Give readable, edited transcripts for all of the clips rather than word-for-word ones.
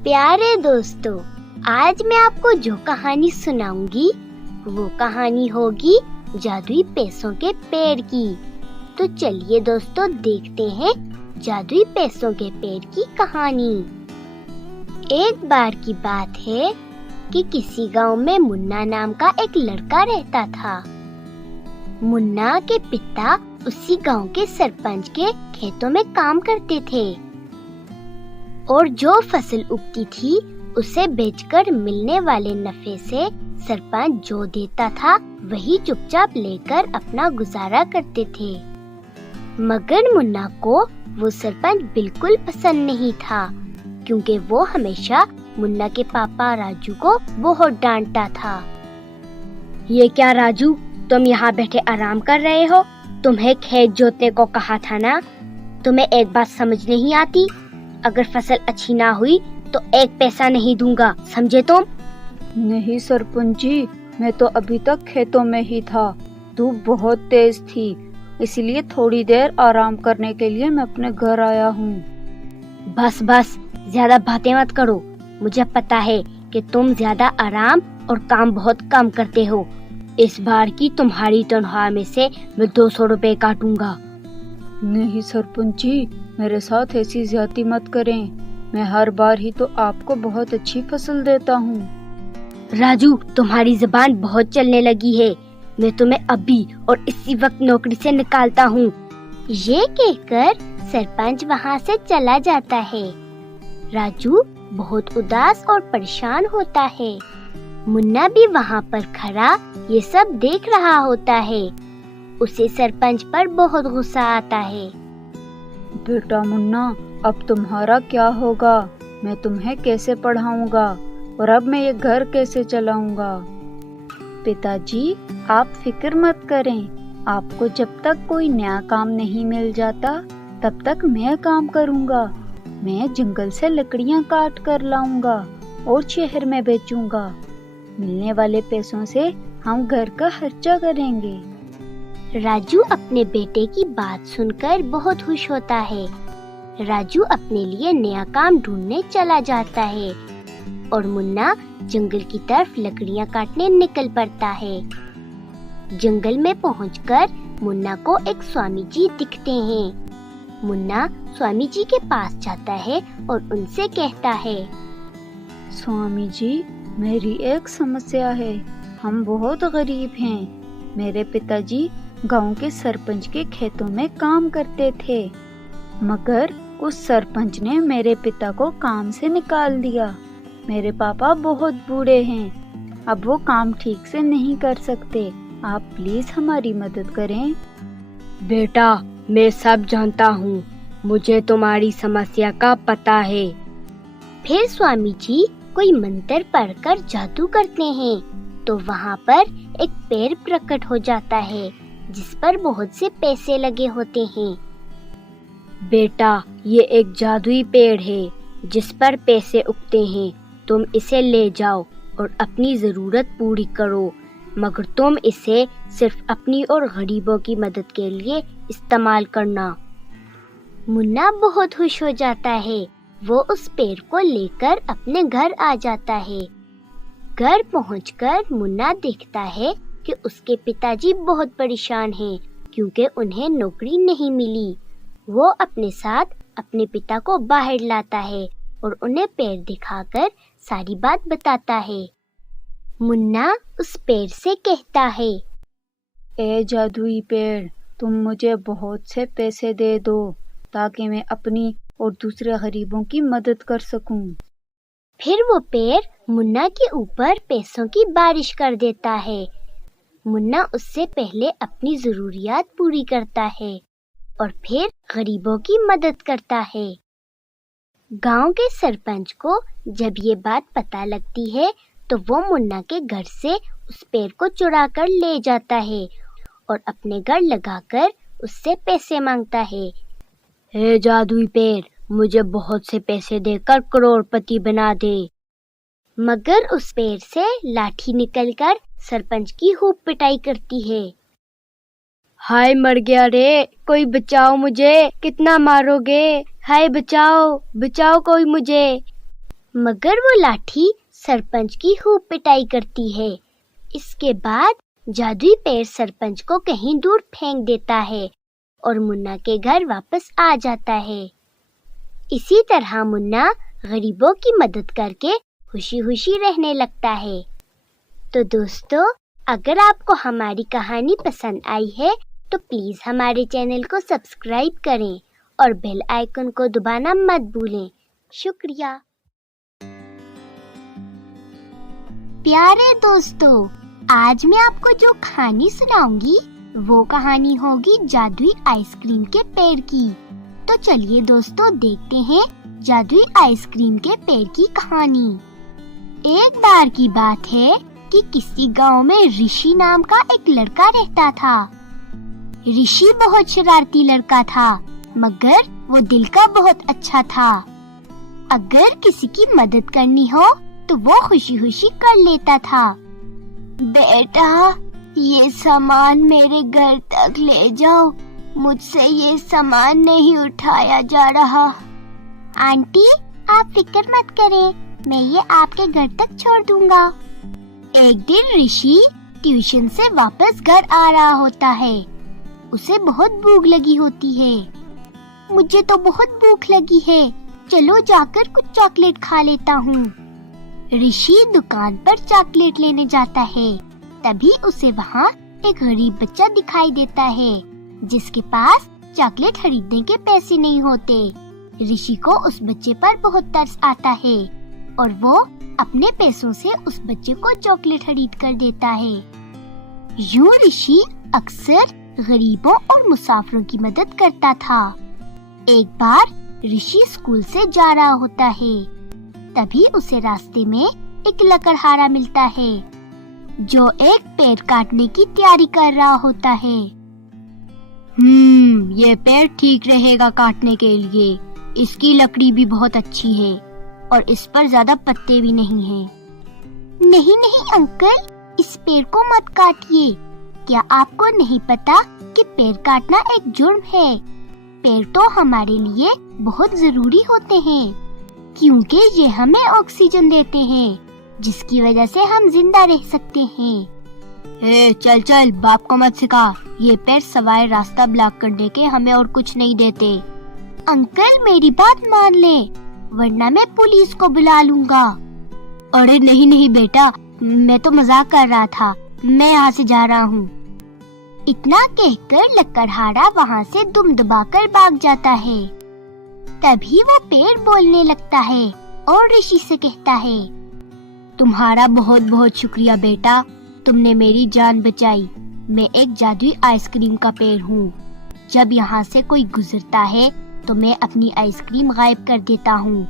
प्यारे दोस्तों, आज मैं आपको जो कहानी सुनाऊंगी वो कहानी होगी जादुई पैसों के पेड़ की। तो चलिए दोस्तों, देखते हैं जादुई पैसों के पेड़ की कहानी। एक बार की बात है कि किसी गांव में मुन्ना नाम का एक लड़का रहता था। मुन्ना के पिता उसी गांव के सरपंच के खेतों में काम करते थे और जो फसल उगती थी उसे बेचकर मिलने वाले नफे से सरपंच जो देता था वही चुपचाप लेकर अपना गुजारा करते थे। मगर मुन्ना को वो सरपंच बिल्कुल पसंद नहीं था, क्योंकि वो हमेशा मुन्ना के पापा राजू को बहुत डांटता था। ये क्या राजू, तुम यहाँ बैठे आराम कर रहे हो? तुम्हें खेत जोतने को कहा था ना? तुम्हें एक बात समझ नहीं आती? अगर फसल अच्छी ना हुई तो एक पैसा नहीं दूंगा, समझे तुम? नहीं सरपंच जी, मैं तो अभी तक खेतों में ही था। धूप बहुत तेज थी, इसलिए थोड़ी देर आराम करने के लिए मैं अपने घर आया हूँ। बस बस, ज्यादा बातें मत करो। मुझे पता है कि तुम ज्यादा आराम और काम बहुत कम करते हो। इस बार की तुम्हारी तनख्वाह में से मैं 200 रुपए काटूंगा। नहीं सरपंच जी, मेरे साथ ऐसी ज्यादती मत करें। मैं हर बार ही तो आपको बहुत अच्छी फसल देता हूँ। राजू, तुम्हारी जुबान बहुत चलने लगी है। मैं तुम्हें अभी और इसी वक्त नौकरी से निकालता हूँ। ये कहकर सरपंच वहाँ से चला जाता है। राजू बहुत उदास और परेशान होता है। मुन्ना भी वहाँ पर खड़ा ये सब देख रहा होता है। उसे सरपंच पर बहुत गुस्सा आता है। बेटा मुन्ना, अब तुम्हारा क्या होगा? मैं तुम्हें कैसे पढ़ाऊंगा और अब मैं ये घर कैसे चलाऊंगा? पिताजी, आप फिक्र मत करें। आपको जब तक कोई नया काम नहीं मिल जाता तब तक मैं काम करूंगा। मैं जंगल से लकड़ियां काट कर लाऊंगा और शहर में बेचूंगा। मिलने वाले पैसों से हम घर का खर्चा करेंगे। राजू अपने बेटे की बात सुनकर बहुत खुश होता है। राजू अपने लिए नया काम ढूंढने चला जाता है और मुन्ना जंगल की तरफ लकड़ियां काटने निकल पड़ता है। जंगल में पहुंचकर मुन्ना को एक स्वामी जी दिखते हैं। मुन्ना स्वामी जी के पास जाता है और उनसे कहता है, स्वामी जी, मेरी एक समस्या है। हम बहुत गरीब हैं। मेरे पिताजी गांव के सरपंच के खेतों में काम करते थे, मगर उस सरपंच ने मेरे पिता को काम से निकाल दिया। मेरे पापा बहुत बूढ़े हैं, अब वो काम ठीक से नहीं कर सकते। आप प्लीज हमारी मदद करें। बेटा, मैं सब जानता हूँ। मुझे तुम्हारी समस्या का पता है। फिर स्वामी जी कोई मंत्र पढ़कर जादू करते हैं तो वहाँ पर एक पेड़ प्रकट हो जाता है जिस पर बहुत से पैसे लगे होते हैं। बेटा, ये एक जादुई पेड़ है जिस पर पैसे उगते हैं। तुम इसे ले जाओ और अपनी जरूरत पूरी करो, मगर तुम इसे सिर्फ अपनी और गरीबों की मदद के लिए इस्तेमाल करना। मुन्ना बहुत खुश हो जाता है। वो उस पेड़ को लेकर अपने घर आ जाता है। घर पहुंचकर मुन्ना देखता है कि उसके पिताजी बहुत परेशान हैं क्योंकि उन्हें नौकरी नहीं मिली। वो अपने साथ अपने पिता को बाहर लाता है और उन्हें पेड़ दिखाकर सारी बात बताता है। मुन्ना उस पेड़ से कहता है, ए जादुई पेड़, तुम मुझे बहुत से पैसे दे दो ताकि मैं अपनी और दूसरे गरीबों की मदद कर सकूं। फिर वो पेड़ मुन्ना के ऊपर पैसों की बारिश कर देता है। मुन्ना उससे पहले अपनी जरूरियात पूरी करता है और फिर गरीबों की मदद करता है। गांव के सरपंच को जब ये बात पता लगती है तो वो मुन्ना के घर से उस पेड़ को चुरा कर ले जाता है और अपने घर लगाकर उससे पैसे मांगता है। हे जादुई पेड़, मुझे बहुत से पैसे देकर करोड़पति बना दे। मगर उस पेड़ से लाठी निकलकर सरपंच की खूब पिटाई करती है। हाय मर गया रे, कोई बचाओ मुझे, कितना मारोगे? हाय बचाओ, बचाओ कोई मुझे। मगर वो लाठी सरपंच की खूब पिटाई करती है। इसके बाद जादुई पेड़ सरपंच को कहीं दूर फेंक देता है और मुन्ना के घर वापस आ जाता है। इसी तरह मुन्ना गरीबों की मदद करके खुशी खुशी रहने लगता है। तो दोस्तों, अगर आपको हमारी कहानी पसंद आई है तो प्लीज हमारे चैनल को सब्सक्राइब करें और बेल आइकन को दबाना मत भूलें। शुक्रिया। प्यारे दोस्तों, आज मैं आपको जो कहानी सुनाऊंगी वो कहानी होगी जादुई आइसक्रीम के पेड़ की। तो चलिए दोस्तों, देखते हैं जादुई आइसक्रीम के पेड़ की कहानी। एक बार की बात है कि किसी गांव में ऋषि नाम का एक लड़का रहता था। ऋषि बहुत शरारती लड़का था, मगर वो दिल का बहुत अच्छा था। अगर किसी की मदद करनी हो तो वो खुशी खुशी कर लेता था। बेटा, ये सामान मेरे घर तक ले जाओ, मुझसे ये सामान नहीं उठाया जा रहा। आंटी, आप फिक्र मत करें, मैं ये आपके घर तक छोड़ दूंगा। एक दिन ऋषि ट्यूशन से वापस घर आ रहा होता है। उसे बहुत भूख लगी होती है। मुझे तो बहुत भूख लगी है, चलो जाकर कुछ चॉकलेट खा लेता हूँ। ऋषि दुकान पर चॉकलेट लेने जाता है। तभी उसे वहाँ एक गरीब बच्चा दिखाई देता है जिसके पास चॉकलेट खरीदने के पैसे नहीं होते। ऋषि को उस बच्चे पर बहुत तरस आता है और वो अपने पैसों से उस बच्चे को चॉकलेट खरीद कर देता है। यूं ऋषि अक्सर गरीबों और मुसाफिरों की मदद करता था। एक बार ऋषि स्कूल से जा रहा होता है। तभी उसे रास्ते में एक लकड़हारा मिलता है जो एक पेड़ काटने की तैयारी कर रहा होता है। ये पेड़ ठीक रहेगा काटने के लिए। इसकी लकड़ी भी बहुत अच्छी है और इस पर ज्यादा पत्ते भी नहीं हैं। नहीं नहीं अंकल, इस पेड़ को मत काटिए। क्या आपको नहीं पता कि पेड़ काटना एक जुर्म है? पेड़ तो हमारे लिए बहुत जरूरी होते हैं क्योंकि ये हमें ऑक्सीजन देते हैं जिसकी वजह से हम जिंदा रह सकते हैं। चल चल, बाप को मत सिखा। ये पेड़ सवाए रास्ता ब्लॉक करने के हमें और कुछ नहीं देते। अंकल, मेरी बात मान ले, वरना मैं पुलिस को बुला लूंगा। अरे नहीं नहीं बेटा, मैं तो मजाक कर रहा था, मैं यहाँ से जा रहा हूँ। इतना कहकर लकड़हारा वहाँ से दुम दबाकर भाग जाता है। तभी वो पेड़ बोलने लगता है और ऋषि से कहता है, तुम्हारा बहुत बहुत शुक्रिया बेटा, तुमने मेरी जान बचाई। मैं एक जादुई आइसक्रीम का पेड़ हूँ। जब यहाँ से कोई गुजरता है तो मैं अपनी आइसक्रीम गायब कर देता हूँ,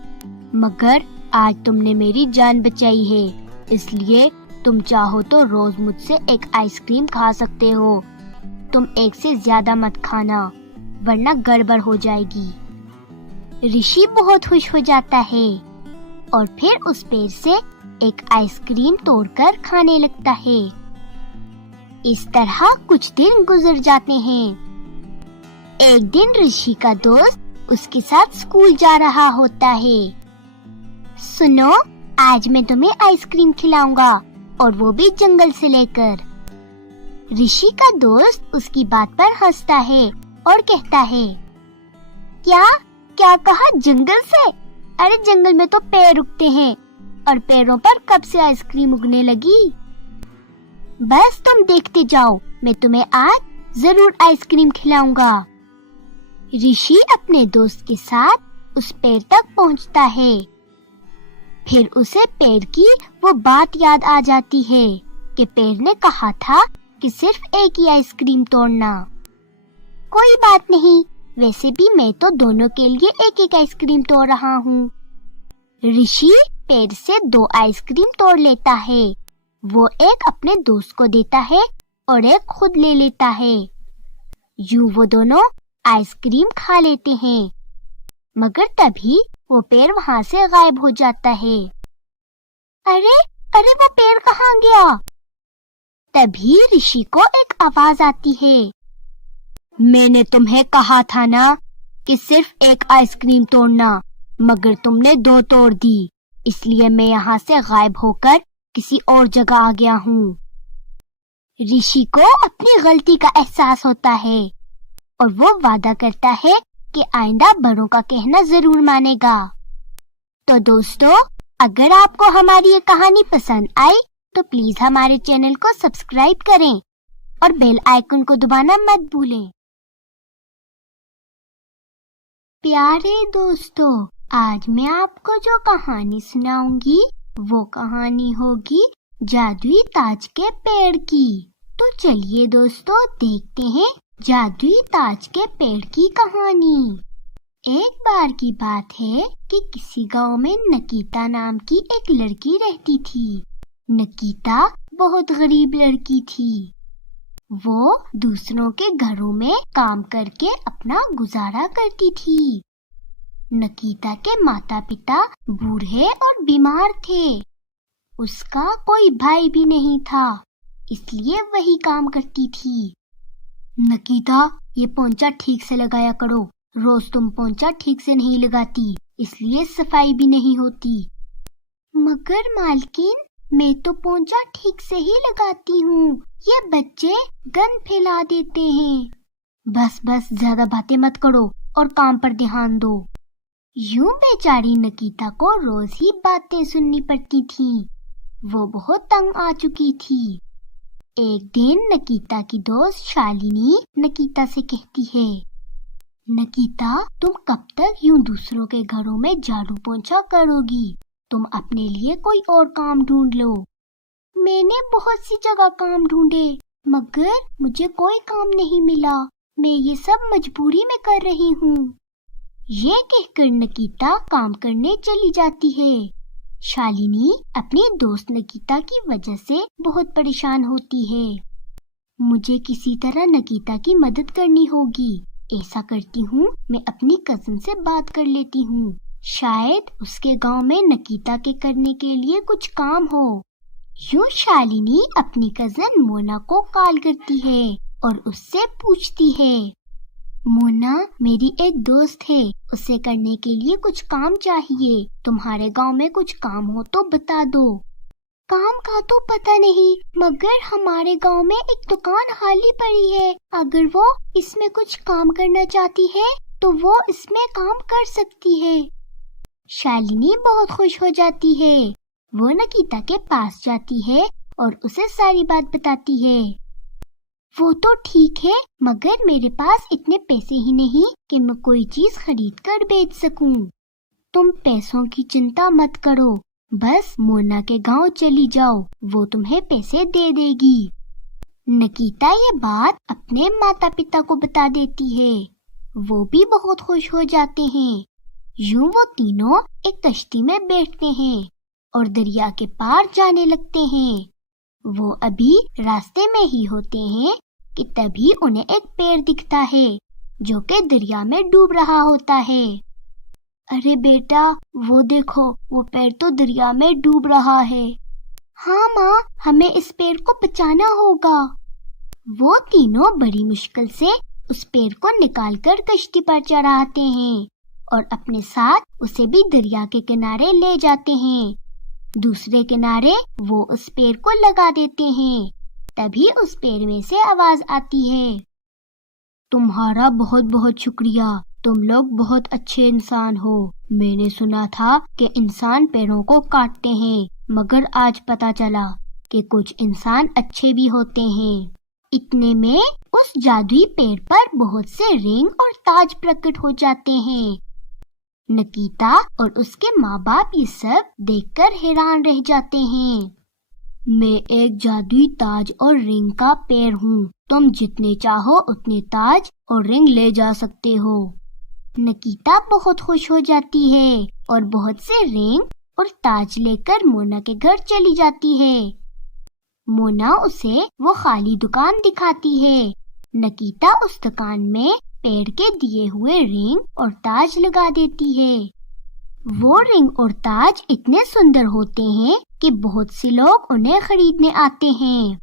मगर आज तुमने मेरी जान बचाई है, इसलिए तुम चाहो तो रोज मुझसे एक आइसक्रीम खा सकते हो। तुम एक से ज्यादा मत खाना, वरना गड़बड़ हो जाएगी। ऋषि बहुत खुश हो जाता है और फिर उस पेड़ से एक आइसक्रीम तोड़कर खाने लगता है। इस तरह कुछ दिन गुजर जाते हैं। एक दिन ऋषि का दोस्त उसके साथ स्कूल जा रहा होता है। सुनो, आज मैं तुम्हें आइसक्रीम खिलाऊंगा और वो भी जंगल से लेकर। ऋषि का दोस्त उसकी बात पर हंसता है और कहता है, क्या क्या कहा, जंगल से? अरे जंगल में तो पेड़ उगते हैं और पेड़ों पर कब से आइसक्रीम उगने लगी। बस तुम देखते जाओ, मैं तुम्हें आज जरूर आइसक्रीम खिलाऊंगा। ऋषि अपने दोस्त के साथ उस पेड़ तक पहुंचता है। फिर उसे पेड़ की वो बात याद आ जाती है कि पेड़ ने कहा था कि सिर्फ एक ही आइसक्रीम तोड़ना। कोई बात नहीं, वैसे भी मैं तो दोनों के लिए एक एक आइसक्रीम तोड़ रहा हूँ। ऋषि पेड़ से 2 आइसक्रीम तोड़ लेता है। वो एक अपने दोस्त को देता है और एक खुद ले लेता है। यूं वो दोनों आइसक्रीम खा लेते हैं, मगर तभी वो पेड़ वहाँ से गायब हो जाता है। अरे अरे, वो पेड़ कहाँ गया? तभी ऋषि को एक आवाज आती है, मैंने तुम्हें कहा था ना कि सिर्फ एक आइसक्रीम तोड़ना, मगर तुमने 2 तोड़ दी। इसलिए मैं यहाँ से गायब होकर किसी और जगह आ गया हूँ। ऋषि को अपनी गलती का एहसास होता है और वो वादा करता है कि आइंदा बड़ों का कहना जरूर मानेगा। तो दोस्तों, अगर आपको हमारी ये कहानी पसंद आई तो प्लीज हमारे चैनल को सब्सक्राइब करें और बेल आइकन को दबाना मत भूलें। प्यारे दोस्तों, आज मैं आपको जो कहानी सुनाऊंगी वो कहानी होगी जादुई ताज के पेड़ की। तो चलिए दोस्तों, देखते हैं जादुई ताज के पेड़ की कहानी। एक बार की बात है कि किसी गांव में नकीता नाम की एक लड़की रहती थी। नकीता बहुत गरीब लड़की थी। वो दूसरों के घरों में काम करके अपना गुजारा करती थी। नकीता के माता पिता बूढ़े और बीमार थे। उसका कोई भाई भी नहीं था, इसलिए वही काम करती थी। नकीता, ये पोंचा ठीक से लगाया करो। रोज तुम पोंचा ठीक से नहीं लगाती, इसलिए सफाई भी नहीं होती। मगर मालकिन, मैं तो पोंचा ठीक से ही लगाती हूँ। ये बच्चे गंद फैला देते हैं। बस बस, ज्यादा बातें मत करो और काम पर ध्यान दो। यूं बेचारी नकीता को रोज ही बातें सुननी पड़ती थीं। वो बहुत तंग आ चुकी थी। एक दिन नकीता की दोस्त शालिनी नकीता से कहती है, नकीता, तुम कब तक यूं दूसरों के घरों में झाड़ू पोंछा करोगी? तुम अपने लिए कोई और काम ढूंढ लो। मैंने बहुत सी जगह काम ढूंढे, मगर मुझे कोई काम नहीं मिला। मैं ये सब मजबूरी में कर रही हूँ। ये कहकर नकीता काम करने चली जाती है। शालिनी अपनी दोस्त नकीता की वजह से बहुत परेशान होती है। मुझे किसी तरह नकीता की मदद करनी होगी। ऐसा करती हूँ, मैं अपनी कजिन से बात कर लेती हूँ। शायद उसके गांव में नकीता के करने के लिए कुछ काम हो। यूं शालिनी अपनी कजिन मोना को कॉल करती है और उससे पूछती है, मोना, मेरी एक दोस्त है, उसे करने के लिए कुछ काम चाहिए। तुम्हारे गांव में कुछ काम हो तो बता दो। काम का तो पता नहीं, मगर हमारे गांव में एक दुकान खाली पड़ी है। अगर वो इसमें कुछ काम करना चाहती है तो वो इसमें काम कर सकती है। शालिनी बहुत खुश हो जाती है। वो नकीता के पास जाती है और उसे सारी बात बताती है। वो तो ठीक है, मगर मेरे पास इतने पैसे ही नहीं कि मैं कोई चीज खरीद कर बेच सकूं। तुम पैसों की चिंता मत करो, बस मोना के गांव चली जाओ, वो तुम्हें पैसे दे देगी। नकीता ये बात अपने माता पिता को बता देती है। वो भी बहुत खुश हो जाते हैं। यूं वो तीनों एक कश्ती में बैठते हैं और दरिया के पार जाने लगते हैं। वो अभी रास्ते में ही होते हैं कि तभी उन्हें एक पेड़ दिखता है जो कि दरिया में डूब रहा होता है। अरे बेटा, वो देखो, वो पेड़ तो दरिया में डूब रहा है। हाँ माँ, हमें इस पेड़ को बचाना होगा। वो तीनों बड़ी मुश्किल से उस पेड़ को निकालकर कश्ती पर चढ़ाते हैं और अपने साथ उसे भी दरिया के किनारे ले जाते हैं। दूसरे किनारे वो उस पेड़ को लगा देते हैं। तभी उस पेड़ में से आवाज आती है, तुम्हारा बहुत बहुत शुक्रिया, तुम लोग बहुत अच्छे इंसान हो। मैंने सुना था कि इंसान पेड़ों को काटते हैं, मगर आज पता चला कि कुछ इंसान अच्छे भी होते हैं। इतने में उस जादुई पेड़ पर बहुत से रिंग और ताज प्रकट हो जाते हैं। नकीता और उसके माँ बाप ये सब देखकर हैरान रह जाते हैं। मैं एक जादुई ताज और रिंग का पेड़ हूँ। तुम जितने चाहो उतने ताज और रिंग ले जा सकते हो। नकीता बहुत खुश हो जाती है और बहुत से रिंग और ताज लेकर मोना के घर चली जाती है। मोना उसे वो खाली दुकान दिखाती है। नकीता उस दुकान में पेड़ के दिए हुए रिंग और ताज लगा देती है। वो रिंग और ताज इतने सुंदर होते हैं कि बहुत से लोग उन्हें खरीदने आते हैं।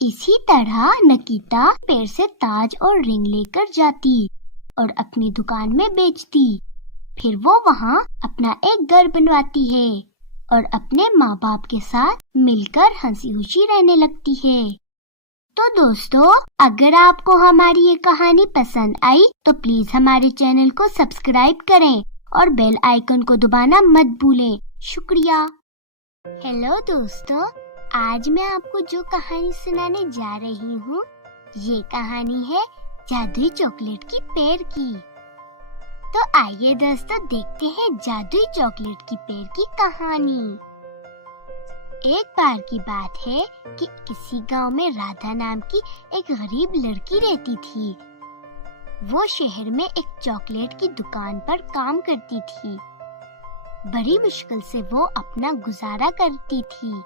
इसी तरह नकीता पेड़ से ताज और रिंग लेकर जाती और अपनी दुकान में बेचती। फिर वो वहाँ अपना एक घर बनवाती है और अपने माँ बाप के साथ मिलकर हंसी खुशी रहने लगती है। तो दोस्तों, अगर आपको हमारी ये कहानी पसंद आई तो प्लीज हमारे चैनल को सब्सक्राइब करें और बेल आइकन को दबाना मत भूलें। शुक्रिया। हेलो दोस्तों, आज मैं आपको जो कहानी सुनाने जा रही हूँ, ये कहानी है जादुई चॉकलेट की पेड़ की। तो आइए दोस्तों, देखते हैं जादुई चॉकलेट की पेड़ की कहानी। एक बार की बात है कि किसी गांव में राधा नाम की एक गरीब लड़की रहती थी। वो शहर में एक चॉकलेट की दुकान पर काम करती थी। बड़ी मुश्किल से वो अपना गुजारा करती थी।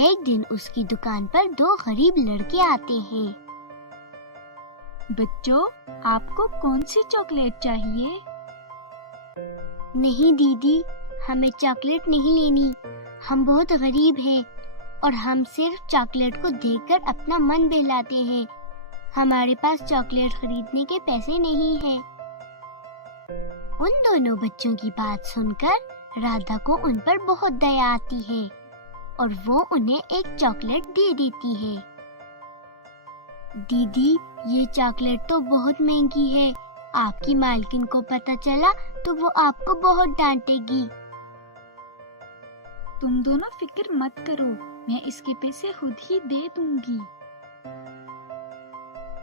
एक दिन उसकी दुकान पर दो गरीब लड़के आते हैं। बच्चों, आपको कौन सी चॉकलेट चाहिए? नहीं दीदी, हमें चॉकलेट नहीं लेनी। हम बहुत गरीब हैं और हम सिर्फ चॉकलेट को देखकर अपना मन बहलाते हैं। हमारे पास चॉकलेट खरीदने के पैसे नहीं हैं। उन दोनों बच्चों की बात सुनकर राधा को उन पर बहुत दया आती है और वो उन्हें एक चॉकलेट दे देती है। दीदी, ये चॉकलेट तो बहुत महंगी है। आपकी मालकिन को पता चला तो वो आपको बहुत डांटेगी। तुम दोनों फिक्र मत करो, मैं इसके पैसे खुद ही दे दूंगी।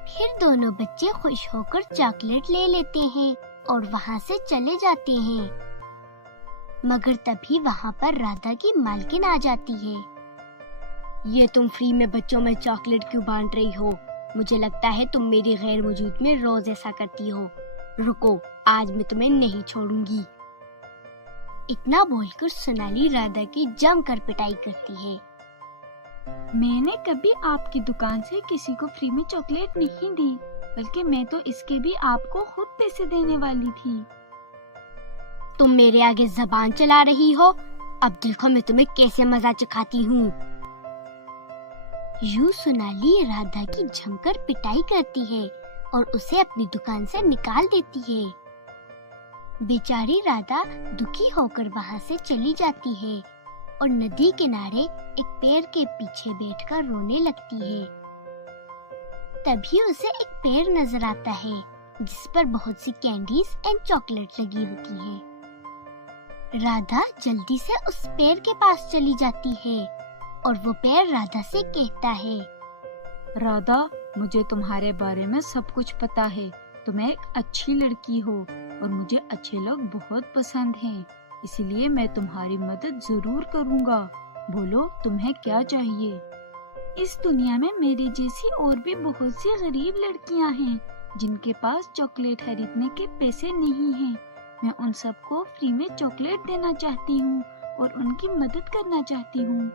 फिर दोनों बच्चे खुश होकर चॉकलेट ले लेते हैं और वहाँ से चले जाते हैं। मगर तभी वहाँ पर राधा की मालकिन आ जाती है। ये तुम फ्री में बच्चों में चॉकलेट क्यों बांट रही हो? मुझे लगता है तुम मेरी गैर मौजूद में रोज ऐसा करती हो। रुको, आज मैं तुम्हें नहीं छोड़ूंगी। इतना बोलकर सोनाली राधा की जमकर पिटाई करती है। मैंने कभी आपकी दुकान से किसी को फ्री में चॉकलेट नहीं दी, बल्कि मैं तो इसके भी आपको खुद पैसे देने वाली थी। तुम मेरे आगे जबान चला रही हो। अब देखो मैं तुम्हें कैसे मजा चखाती हूँ। यूं सोनाली राधा की जमकर पिटाई करती है और उसे अपनी दुकान से निकाल देती है। बेचारी राधा दुखी होकर वहाँ से चली जाती है और नदी किनारे एक पेड़ के पीछे बैठकर रोने लगती है। तभी उसे एक पेड़ नजर आता है जिस पर बहुत सी कैंडीज एंड चॉकलेट लगी होती है। राधा जल्दी से उस पेड़ के पास चली जाती है और वो पेड़ राधा से कहता है, राधा, मुझे तुम्हारे बारे में सब कुछ पता है। तुम एक अच्छी लड़की हो और मुझे अच्छे लोग बहुत पसंद हैं, इसलिए मैं तुम्हारी मदद जरूर करूँगा। बोलो, तुम्हें क्या चाहिए? इस दुनिया में मेरे जैसी और भी बहुत सी गरीब लड़कियां हैं जिनके पास चॉकलेट खरीदने के पैसे नहीं हैं। मैं उन सबको फ्री में चॉकलेट देना चाहती हूँ और उनकी मदद करना चाहती हूँ।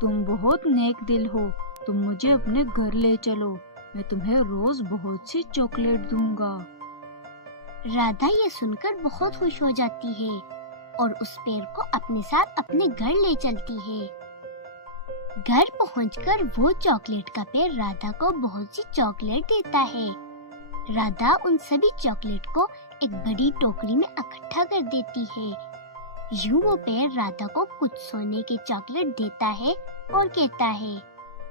तुम बहुत नेक दिल हो, तुम मुझे अपने घर ले चलो, मैं तुम्हें रोज बहुत सी चॉकलेट दूंगा। राधा ये सुनकर बहुत खुश हो जाती है और उस पेड़ को अपने साथ अपने घर ले चलती है। घर पहुंचकर वो चॉकलेट का पेड़ राधा को बहुत सी चॉकलेट देता है। राधा उन सभी चॉकलेट को एक बड़ी टोकरी में इकट्ठा कर देती है। यूं वो पेड़ राधा को कुछ सोने के चॉकलेट देता है और कहता है,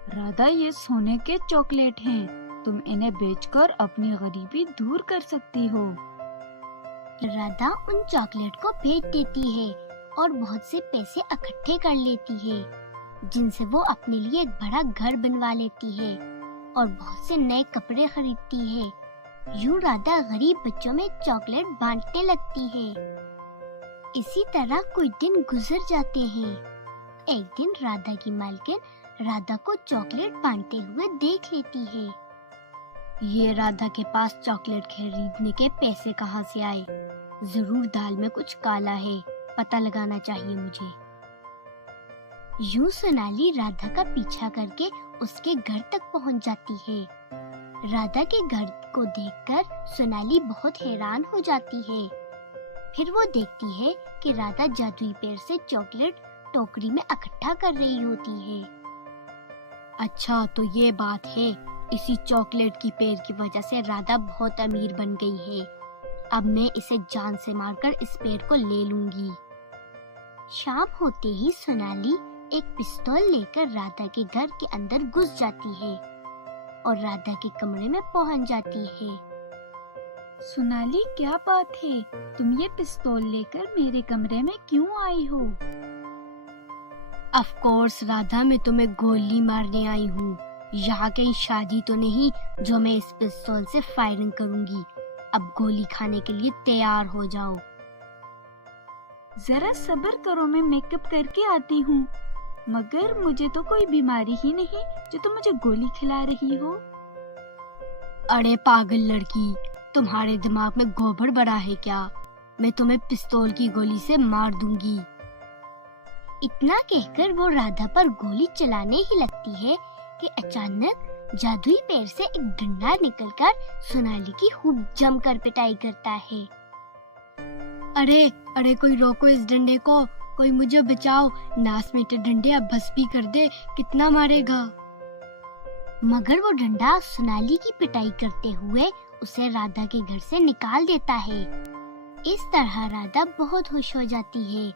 राधा, ये सोने के चॉकलेट हैं, तुम इन्हें बेचकर अपनी गरीबी दूर कर सकती हो। राधा उन चॉकलेट को बेच देती है और बहुत से पैसे इकट्ठे कर लेती है, जिनसे वो अपने लिए एक बड़ा घर बनवा लेती है और बहुत से नए कपड़े खरीदती है। यूं राधा गरीब बच्चों में चॉकलेट बांटने लगती है। इसी तरह कुछ दिन गुजर जाते हैं। एक दिन राधा की मालकिन राधा को चॉकलेट बांटते हुए देख लेती है। ये राधा के पास चॉकलेट खरीदने के पैसे कहाँ से आए? जरूर दाल में कुछ काला है, पता लगाना चाहिए मुझे। यूं सोनाली राधा का पीछा करके उसके घर तक पहुंच जाती है। राधा के घर को देखकर सोनाली बहुत हैरान हो जाती है। फिर वो देखती है कि राधा जादुई पेड़ से चॉकलेट टोकरी में इकट्ठा कर रही होती है। अच्छा, तो ये बात है। इसी चॉकलेट की पेड़ की वजह से राधा बहुत अमीर बन गई है। अब मैं इसे जान से मारकर इस पेड़ को ले लूंगी। शाम होते ही सोनाली एक पिस्तौल लेकर राधा के घर के अंदर घुस जाती है और राधा के कमरे में पहुंच जाती है। सोनाली, क्या बात है? तुम ये पिस्तौल लेकर मेरे कमरे में क्यों आई हो? ऑफ कोर्स राधा, मैं तुम्हें गोली मारने आई हूँ। यहाँ कहीं शादी तो नहीं जो मैं इस पिस्तौल से फायरिंग करूंगी। अब गोली खाने के लिए तैयार हो जाओ। जरा सब्र करो, मैं मेकअप करके आती हूँ। मगर मुझे तो कोई बीमारी ही नहीं जो तुम मुझे गोली खिला रही हो। अरे पागल लड़की, तुम्हारे दिमाग में गोबर भरा है क्या? मैं तुम्हें पिस्तौल की गोली से मार दूंगी। इतना कहकर वो राधा पर गोली चलाने ही लगती है कि अचानक जादुई पैर से एक डंडा निकलकर सोनाली की खूब जमकर पिटाई करता है। अरे अरे, कोई रोको इस डंडे को, कोई मुझे बचाओ। नास में डंडे अब बस भी कर दे, कितना मारेगा। मगर वो डंडा सोनाली की पिटाई करते हुए उसे राधा के घर से निकाल देता है। इस तरह राधा बहुत खुश हो जाती है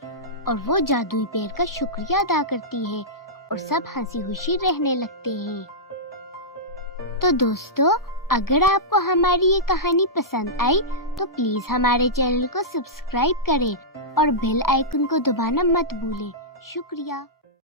और वो जादुई पैर का शुक्रिया अदा करती है और सब हंसी खुशी रहने लगते हैं। तो दोस्तों, अगर आपको हमारी ये कहानी पसंद आई तो प्लीज हमारे चैनल को सब्सक्राइब करें और बेल आइकन को दबाना मत भूलें। शुक्रिया।